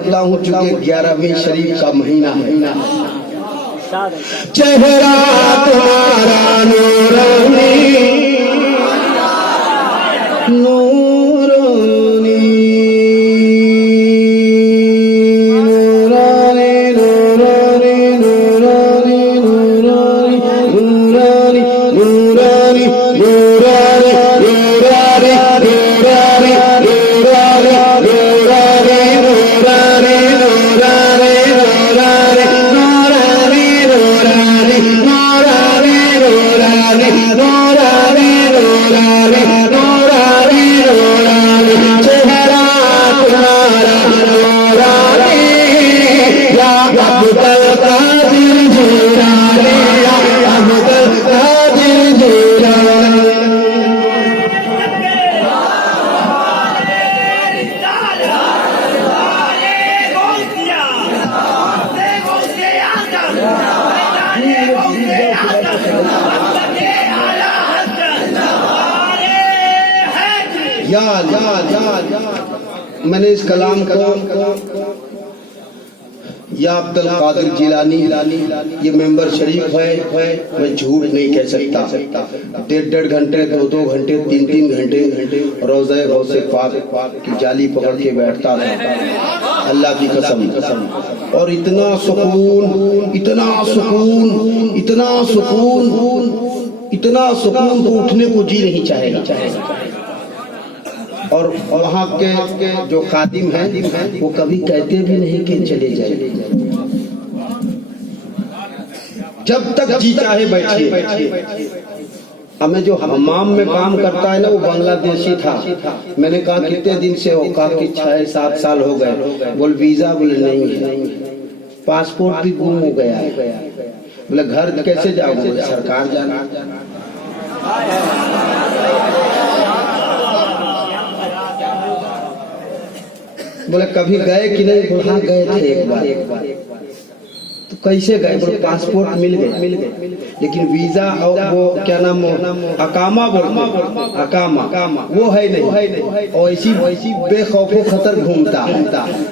पढ़ता हूँ चूंकि 11वीं शरीफ का महीना है। चेहरा तुम्हारा नूरानी नूरानी मैंने इस कलाम को या अब्दुल कादिर जिलानी ये मेंबर शरीफ है, मैं झूठ नहीं कह सकता। 1.5 घंटे 2 घंटे 3 घंटे रोज़े गौसे पाक की जाली पकड़ के बैठता था, अल्लाह की कसम। और इतना सुकून तो उठने को जी नहीं चाहेगा। और वहाँ के जो खादिम हैं वो कभी कहते भी नहीं कि चले जाए, जब तक जी चाहे बैठिए। हमें जो हमाम में काम करता है ना वो बांग्लादेशी था। मैंने कहा कितने दिन से हो? कहा कि 6-7 साल हो गए। बोल वीजा? बोले नहीं है। पासपोर्ट भी गुम हो गया है। बोले घर कैसे जाओगे? सरकार जाना। बोले कभी गए कि नहीं? बोले हाँ गए थे एक बार। तो कैसे गए? बोले पासपोर्ट मिल गए, लेकिन वीजा और वो क्या नाम अकामा अकामा वो है नहीं। और ऐसी बेखौफो खतर घूमता।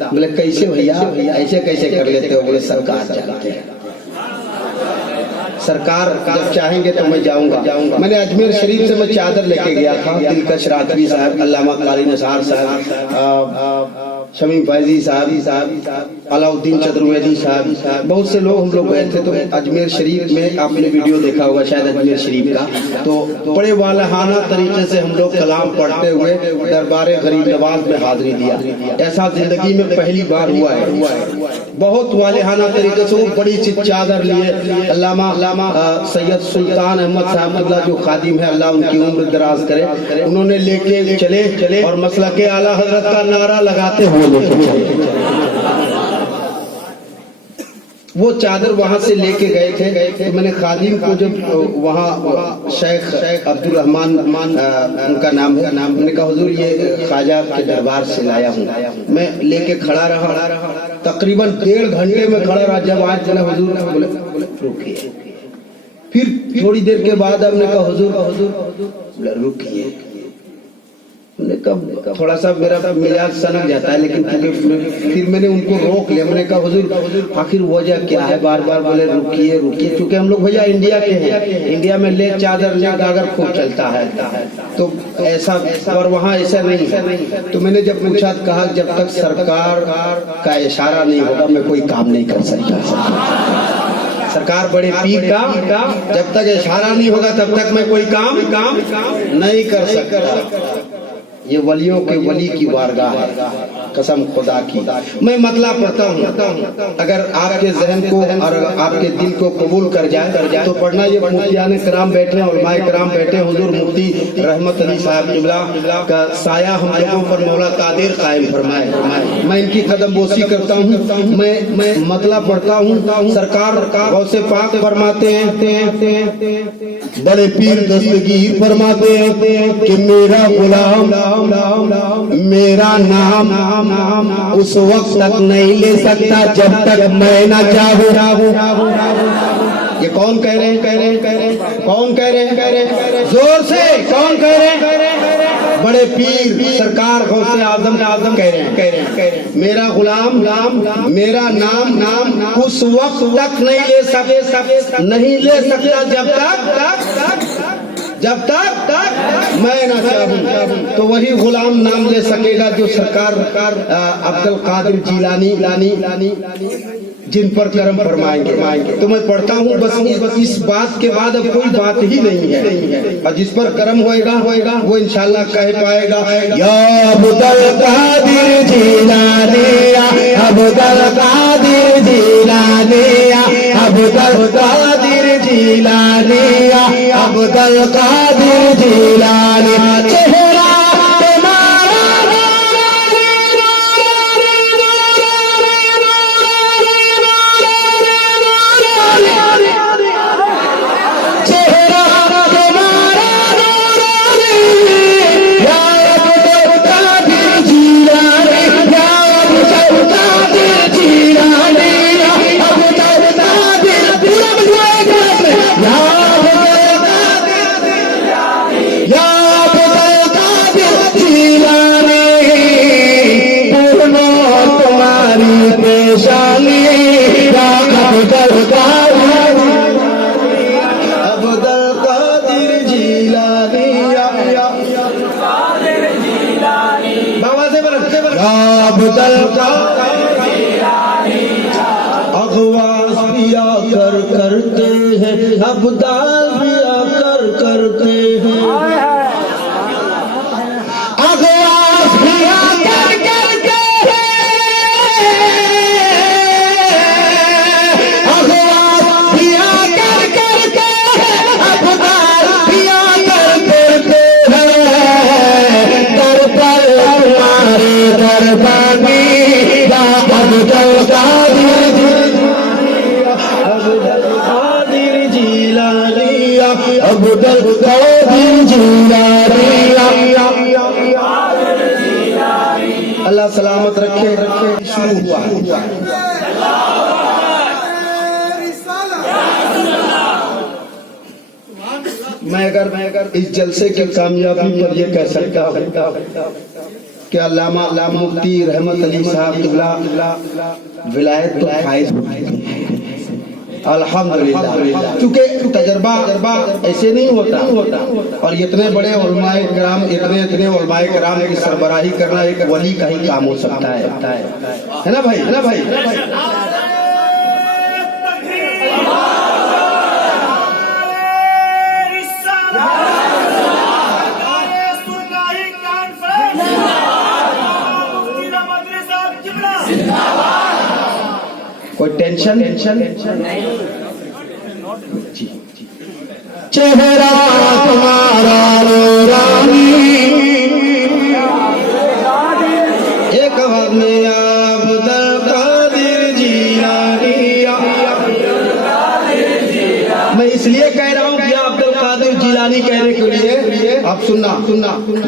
बोले कैसे भैया ऐसे कैसे कर लेते हो? बोले सरकार जानते हैं, सरकार जब चाहेंगे तो मैं जाऊंगा। मैंने अजमेर शरीफ से मैं चादर लेके गया था। दिलकश राजवी साहब, अल्लामा कारी निसार साहब, शमी फैजी साहब, अलाउद्दीन चतुर्वेदी साहब, बहुत से लोग हम लोग गए थे। तो अजमेर शरीफ में आपने वीडियो देखा होगा शायद अजमेर शरीफ का, तो बड़े वालहाना तरीके से हम लोग कलाम पढ़ते हुए दरबार गरीब नवाज में हाजिरी दिया। ऐसा जिंदगी में पहली बार हुआ है। बहुत वालहाना तरीके से वो बड़ी सी चादर लिए अल्लामा सैयद सुल्तान अहमद साहब जो खादिम है, अल्लाह उनकी उम्र दराज करे, उन्होंने लेके चले और मसला के आला हजरत का नारा लगाते हुए वो चादर वहां से लेके गए थे। तो मैंने खादिम को जब वहाँ शेख अब्दुल रहमान उनका नाम है, मैंने कहा हुजूर ये ख्वाजा के दरबार से लाया हूँ। मैं लेके खड़ा रहा, तकरीबन 1.5 घंटे में खड़ा रहा। जब आज चला हुजूर बोले रुकिए। फिर थोड़ी देर के बाद हमने कहा हुजूर रुकिए। थोड़ा सा मेरा मिजाज सनक जाता है, लेकिन फिर मैंने उनको रोक लिया। मैंने कहा हुजूर आखिर वजह क्या है? बार बार बोले रुकिए। क्योंकि हम लोग भैया इंडिया के हैं, इंडिया में ले चादर ले गागर खूब चलता है, तो ऐसा, और वहाँ ऐसा नहीं है। तो मैंने जब पूछा, कहा जब तक सरकार का इशारा नहीं होगा मैं कोई काम नहीं कर सकता। सरकार बड़े पीर का जब तक इशारा नहीं होगा तब तक मैं कोई काम नहीं कर सकता। ये वलियों के वली की वारगाह है, कसम खुदा की। मैं मतला पढ़ता हूँ, अगर आपके जहन को और आपके दिल को कबूल कर जाए तो पढ़ना। ये मुफ्तियान कराम बैठे, उलमाए कराम बैठे, हुजूर मुफ्ती रहमत अली साहब किबला का साया हम लोगों पर मौला कादिर कायम फरमाए। मैं इनकी कदम बोसी करता हूँ। मैं मतला पढ़ता हूँ। सरकार गौसे पाक फरमाते हैं, बड़े पीर दस्तगीर फरमाते हैं कि मेरा गुलाम मेरा नाम उस वक्त तक नहीं ले सकता जब तक मैं ना चाहूं। ये कौन कह रहे हैं? कौन कह रहे हैं? जोर से कौन कह रहे हैं? बड़े पीर सरकार गौसे आजम कह रहे हैं मेरा गुलाम मेरा नाम उस वक्त तक नहीं ले सकता जब तक मैं ना चाहूं। तो वही गुलाम नाम ले सकेगा जो सरकार अब्दुल कादिर जिलानी जिन पर करम फरमाएंगे। तो मैं पढ़ता हूँ बस इस बात के बाद अब कोई बात ही नहीं है, और जिस पर करम होएगा वो इंशाल्लाह कह पाएगा या अब्दुल कादिर जिलानी, अब्दुल कादिर जिलानी, अब्दुल कादिर जिलानी, अब्दुल कादिर जिलानी। चेहरा अगवास पिया करते हैं, अब्दाल पिया करते हैं, अगवास पिया करते हैं, अगवास पिया करते हैं, अब्दाल पिया करते हैं। दर पर तुम्हारे दरबानी अब्दुल कादिर जिलानी, अब्दुल कादिर जिलानी। अल्लाह सलामत रखे। शुरू हुआ मैं अगर इस जलसे की कामयाबी पर यह कह सकता हूँ कि अल्लामा मुफ्ती रहमत अली साहब किबला विलायत तो फायद अल्हम्दुलिल्लाह, क्योंकि तजर्बा ऐसे नहीं होता, और इतने बड़े उलमाए किराम इतने उलमाए किराम की सरबराही करना एक वली का ही काम हो सकता है ना भाई। कोई टेंशन चेहरा तुम्हारा रानी एक वक्त में अब्दुल कादिर जिलानी। मैं इसलिए कह रहा हूँ कि अब्दुल कादिर जिलानी कहने के लिए आप सुनना।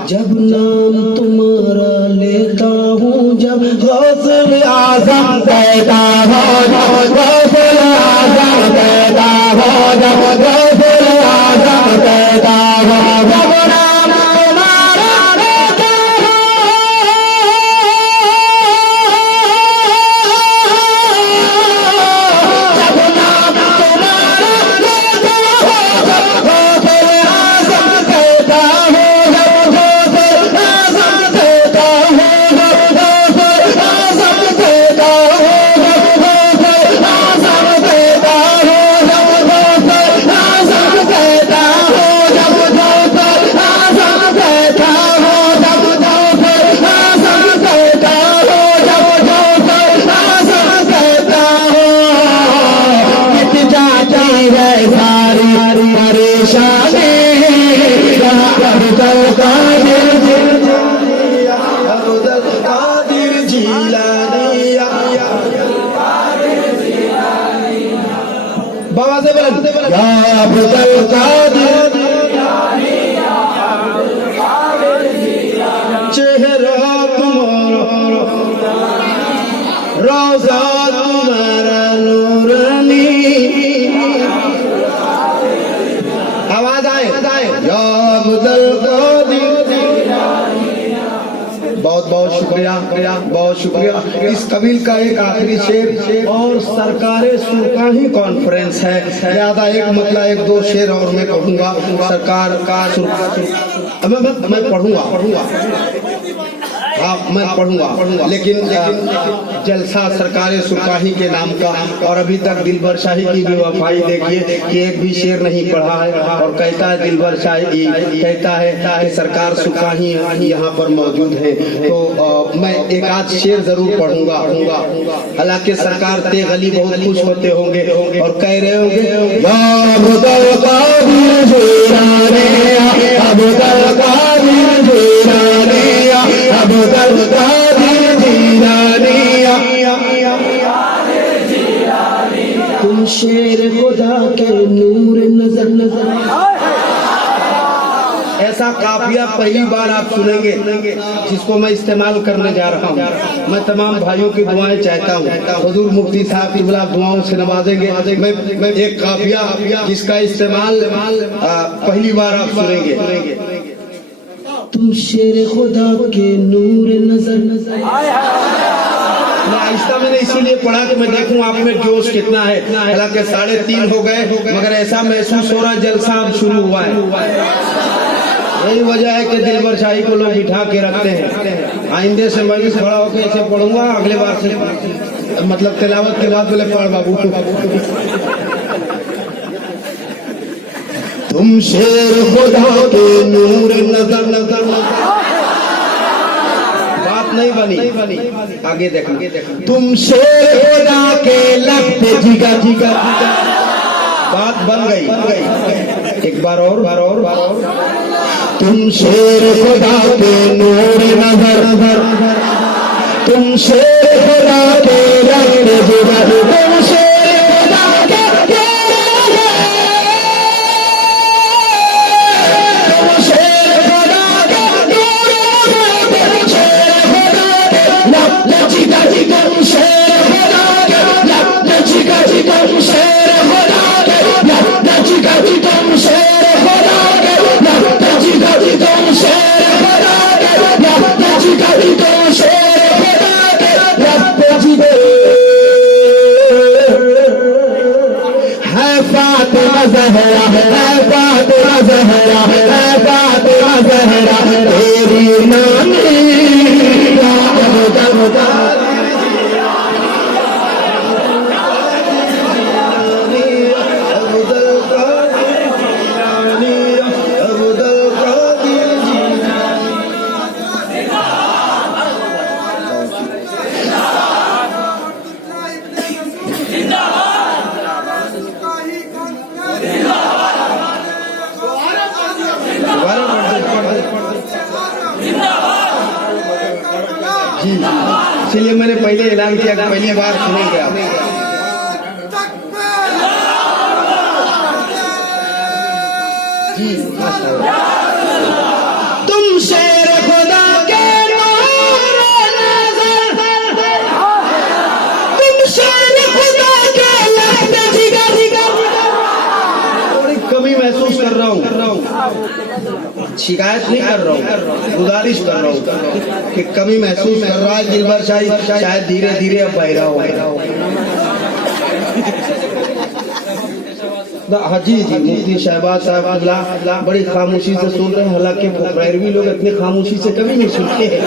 जब नाम तुम्हारा लेता हूँ, जब गौसे आज़म कहता हो, जब गौसे आज़म कहता हो, जब गौसे आज़म कहता हो, जब नाम तुम्हारा लेता हो, जब नाम तुम्हारा लेता हो, जब गौसे आज़म कहता हो, जब गौसे आज़म कहता हो, जब गौसे आज़म कहता हो, जब गौसे आज़म कहता हो, जब गौसे आज़म कहता हो, जब गौसे आज़म कहता हो, जब गौसे आज़म कहता हो, जब गौसे आज़म कहता हो, मिट जाती है सारी परेशानी। अब्दुल कादिर जिलानी, बाबा से बोलन या अब्दुल कादिर चेहरा तुम्हारा रोज़ा तुम्हारा नूरानी। आवाज आए या अब्दुल कादिर बहुत शुक्रिया। इस कबील का एक आखिरी शेर और सरकारे सुरकाही कॉन्फ्रेंस है, ज्यादा एक मतलब एक दो शेर और मैं कहूँगा। सरकार का मैं पढ़ूंगा हाँ मैं पढ़ूंगा, लेकिन जलसा सरकारे सुरकाही के नाम का। और अभी तक दिलबर शाही की बेवफाई देखिए कि एक भी शेर नहीं पढ़ा है, और कहता है दिलबर शाही कहता है कि सरकार सुरकाही यहाँ पर मौजूद है। तो मैं एक आध शेर जरूर पढ़ूंगा। हालांकि सरकार ते गली बहुत खुश होते होंगे और कह रहे होंगे तुम शेर खुदा के नूर नजर ऐसा काफिया पहली बार आप सुनेंगे जिसको मैं इस्तेमाल करने जा रहा हूँ। मैं तमाम भाइयों की दुआएं चाहता हूँ, हुजूर मुफ्ती साहब की बुला दुआओं से नवाजेंगे। मैं एक काफिया जिसका इस्तेमाल पहली बार आप सुनेंगे। तुम शेर खुदा के नूर नजर मैं आहिस्ता मैंने इसीलिए पढ़ा कि मैं देखूं आप में जोश कितना है। हालांकि 3:30 हो गए, मगर ऐसा महसूस हो रहा जलसा अब शुरू हुआ है। यही वजह है कि दिलबर शाही को लोग बिठा के रखते हैं। आइंदे से मैं भी खड़ा होकर ऐसे पढ़ूंगा, अगले बार से मतलब तिलावत के बाद बोले पढ़ बाबू। तुम शेर खुदा के नूर नजर बात नहीं बनी, आगे देखना। तुम शेर खुदा के लफ्ज़ जिगर बात बन गई। एक बार और तुम शेर खुदा के नूर नजर, तुम शेर खुदा के लफ्ज़ जिगर, तुम शेर खुदा के इसलिए मैंने पहले ऐलान किया कि पहली बार सुनेंगे आप। जी तुम शेर खुदा के नूर नजर, तुम शेर खुदा के लफ्ज़ जिगर। थोड़ी कमी महसूस कर रहा हूँ, शिकायत नहीं कर रहा हूँ, गुजारिश कर रहा हूँ कि कमी महसूस कर रहा है दिलबर शाही। शायद धीरे धीरे अब बहरा हो। हाजी जी मुफ्ती शहबाज साहब बड़ी खामोशी से सुन रहे हैं, हालांकि पैरवी लोग इतनी खामोशी से कभी नहीं सुनते हैं।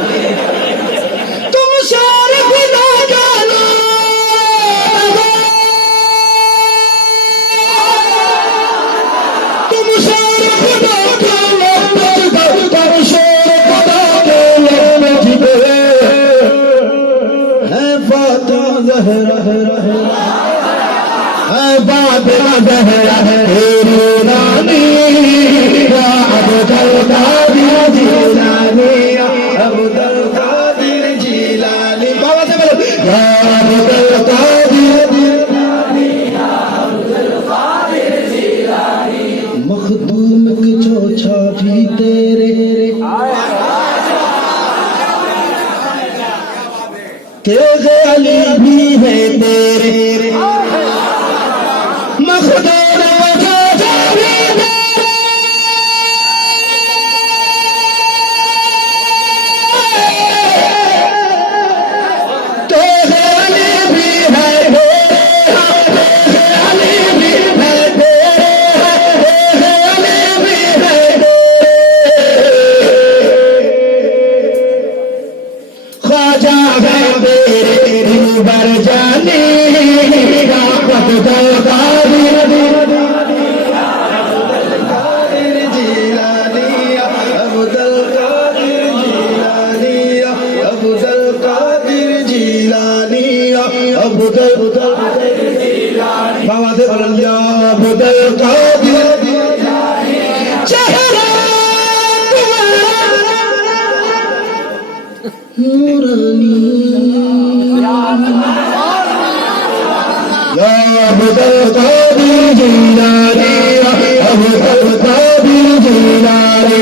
मखदूम की चोचा भी तेरे, तेरे अली भी है तेरे, मखदूम बर जाने अब्दुल कादिर जिलानी अब्दुल कादिर जिलानी अब्दुल कादिर जिलानी अब्दुल बाबा से बोलन या अब्दुल कादिर चेहरा नूरानी या अब्दुल कादिर जिलानी अब्दुल कादिर जिलानी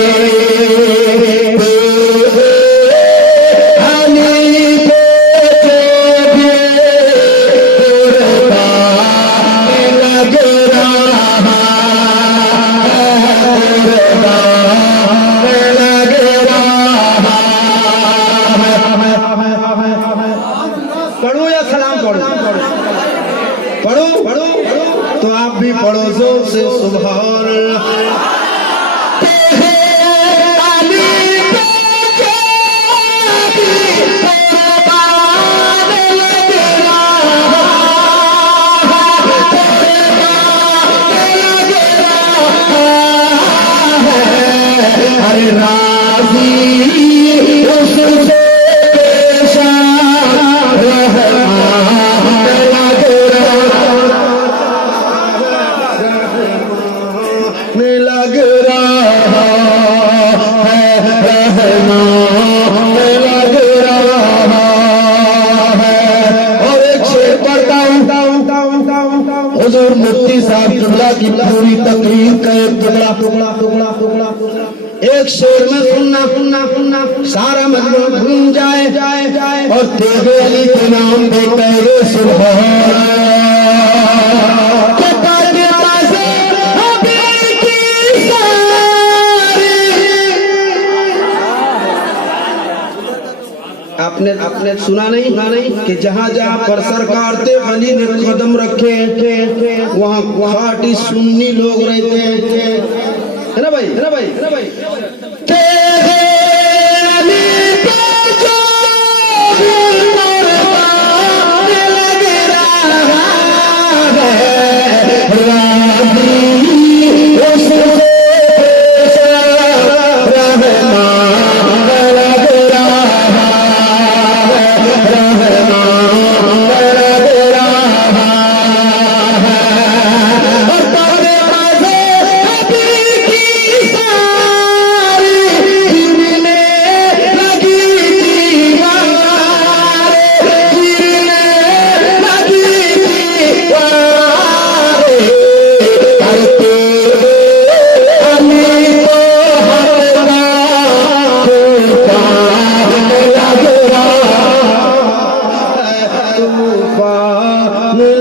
पढ़ो या सलाम पढ़ो पढ़ो पढ़ो तो आप भी पढ़ो जोर से सुभान अल्लाह अरे राजी उससे लग रहा है लग रहा है और एक शेर पढ़ता हूँ हुजूर मुफ्ती साहब जुमला की पूरी तकरीर का एक टुकड़ा एक शेर में सुनना सारा मजमून घूम जाए और तेरे अली के नाम पे कहे सुभान आपने सुना नहीं कि जहाँ पर सरकार ते अली ने कदम रखे वहाँ खाटी सुन्नी लोग रहते हैं है ना भाई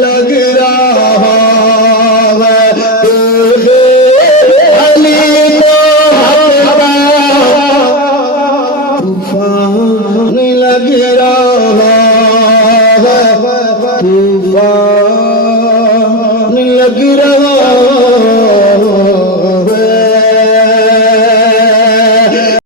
लग रहा तूफान लग रहा तूफान